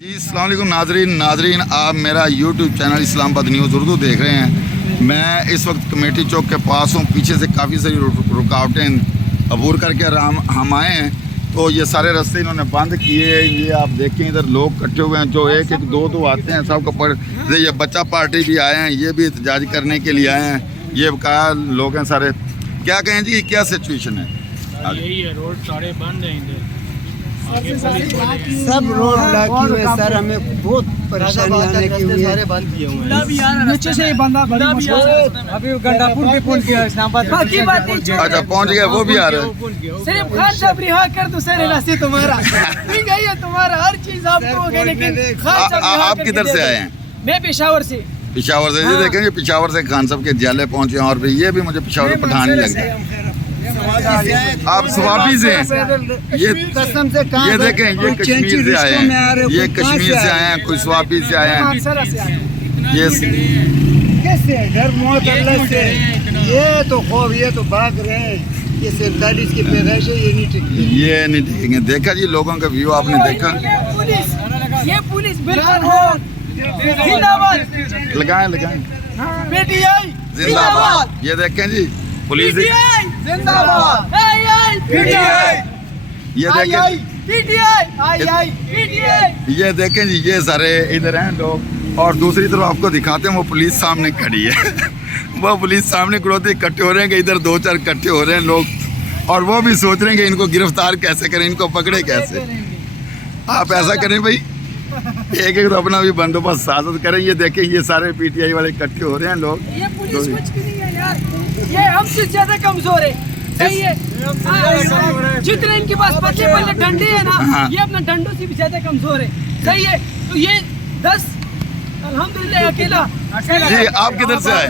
जी अस्सलाम वालेकुम नाजरीन आप मेरा YouTube channel Islamabad news Urdu देख रहे हैं। मैं इस वक्त कमेटी चौक के पास हूँ। पीछे से काफ़ी सारी रुकावटें अबूर करके हम आए हैं, तो ये सारे रास्ते इन्होंने बंद किए। ये आप देखें इधर लोग इकट्ठे हुए हैं, जो एक एक दो आते हैं। सबको पढ़ ये बच्चा पार्टी भी आए हैं, ये भी एहतजाज करने के लिए आए हैं। ये कहा लोग हैं सारे, क्या कहें जी, क्या सिचुएशन है? यही है, रोड सारे बंद हैं इधर, सब रोड ब्लॉक हुए सर, हमें बहुत परेशानी आने की हुई है। सारे बंद किए हुए हैं। नीचे से ही बंदा बड़ी मुश्किल अभी गंडापुर भी पहुंच गया, इस्लामाबाद बाकी बात अच्छा पहुंच गए, वो भी आ रहे हैं। सिर्फ खान साहब रिहा कर दो, सारे रास्ते तुम्हारा ठीक है, ये तुम्हारा हर चीज आपको हो गई, लेकिन खान साहब आप किधर से आए हैं? मैं पेशावर से। पिशावर से? ये देखेंगे पिशावर से खान साहब के जिले पहुंचे हैं, और ये भी मुझे पिशावर पठान ही लगता है। आप स्वाबी से ये कसम से ये देखें, ये कश्मीर से आए हैं, ये कश्मीर से आए हैं, कोई स्वाबी से आए हैं। ये कैसे घर मौत अल्लाह से, ये तो खौफ, ये तो भाग रहे हैं। ये 47 की पैदाइश है, ये नहीं टिकती। ये नहीं देखेंगे। देखा जी लोगों का व्यू आपने देखा। ये पुलिस बिल्कुल जिंदाबाद, लगाएं लगाएं पीटीआई जिंदाबाद। ये देखें जी पुलिस, जिंदाबाद, ये देखें, पीटीआई। ये देखें जी, ये सारे इधर हैं लोग, और दूसरी तरफ आपको दिखाते हैं वो पुलिस सामने खड़ी है वो पुलिस सामने खड़ोती, इकट्ठे हो रहे हैं कि इधर दो चार इकट्ठे हो रहे हैं लोग, और वो भी सोच रहे हैं कि इनको गिरफ्तार कैसे करें, इनको पकड़े कैसे। आप ऐसा करें भाई, एक एक तो अपना भी बंदोबस्त साजत करें। ये देखें, ये सारे पीटीआई वाले इकट्ठे हो रहे हैं लोग। ये पुलिस कुछ भी नहीं है यार, ये हमसे ज्यादा कमजोर है। सही है, जितने इनके पास पतले पतले डंडे हैं ना, ये अपना डंडों से भी ज्यादा कमजोर है। सही है, तो ये 10 अल्हम्दुलिल्लाह अकेला। जी आप किधर से आए?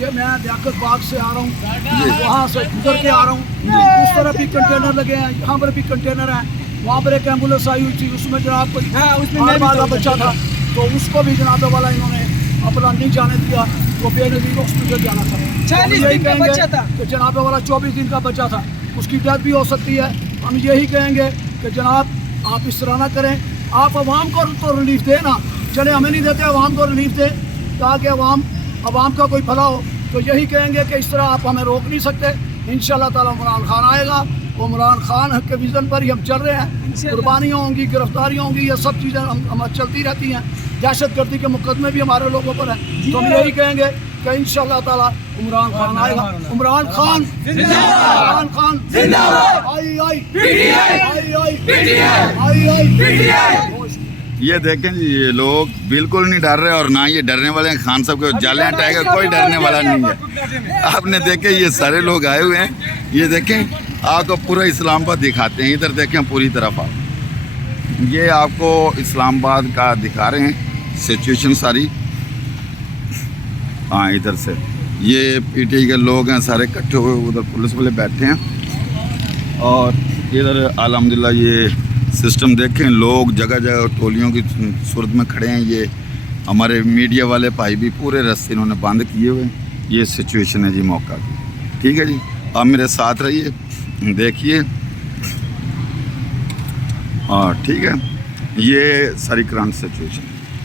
ये मैं लियाकत बाग से आ रहा हूँ, वहाँ से गुजर के आ रहा हूँ। उस तरफ भी कंटेनर लगे हैं, यहाँ पर भी कंटेनर है। वहाँ पर एक एम्बुलेंस आई हुई थी, उसमें जनाब कोई वाला बच्चा था, तो उसको भी जनाब वाला इन्होंने अपना नहीं जाने दिया, तो बेनजीर हॉस्पिटल जाना था। 40 दिन का बच्चा था, तो जनाब वाला 24 दिन का बच्चा था, उसकी डेथ भी हो सकती है। हम यही कहेंगे कि जनाब आप इस तरह ना करें, आप अवाम को तो रिलीफ दें ना, चले हमें नहीं देते, अवाम को रिलीफ दें ताकि अवाम का कोई भला हो। तो यही कहेंगे कि इस तरह आप हमें रोक नहीं सकते। इंशाल्लाह ताला इमरान खान आएगा, इमरान खान के विजन पर ही हम चल रहे हैं। कुर्बानियाँ होंगी, गिरफ्तारियाँ होंगी, ये सब चीज़ें हम चलती रहती हैं। दहशतगर्दी के मुकदमे भी हमारे लोगों पर हैं, तो हम यही कहेंगे कि इंशाल्लाह ताला इमरान खान आएगा। इमरान खान इमरान खान आई आई ये देखें जी, ये लोग बिल्कुल नहीं डर रहे, और ना ये डरने वाले हैं। खान साहब के जाले टाइगर कोई डरने वाला नहीं है। आपने देखे ये सारे लोग आए हुए हैं। ये देखें, आपको पूरा इस्लामाबाद दिखाते हैं। इधर देखें पूरी तरफ आप, ये आपको इस्लामाबाद का दिखा रहे हैं सिचुएशन सारी। हाँ इधर से ये पीटीआई के लोग हैं सारे इकट्ठे हुए, उधर पुलिस वाले बैठे हैं, और इधर अल्हम्दुलिल्लाह ये सिस्टम देखें, लोग जगह जगह टोलियों की सूरत में खड़े हैं। ये हमारे मीडिया वाले भाई भी पूरे रास्ते इन्होंने बंद किए हुए हैं। ये सिचुएशन है जी मौका की। ठीक है जी, आप मेरे साथ रहिए, देखिए। हाँ ठीक है, ये सारी करंट सिचुएशन।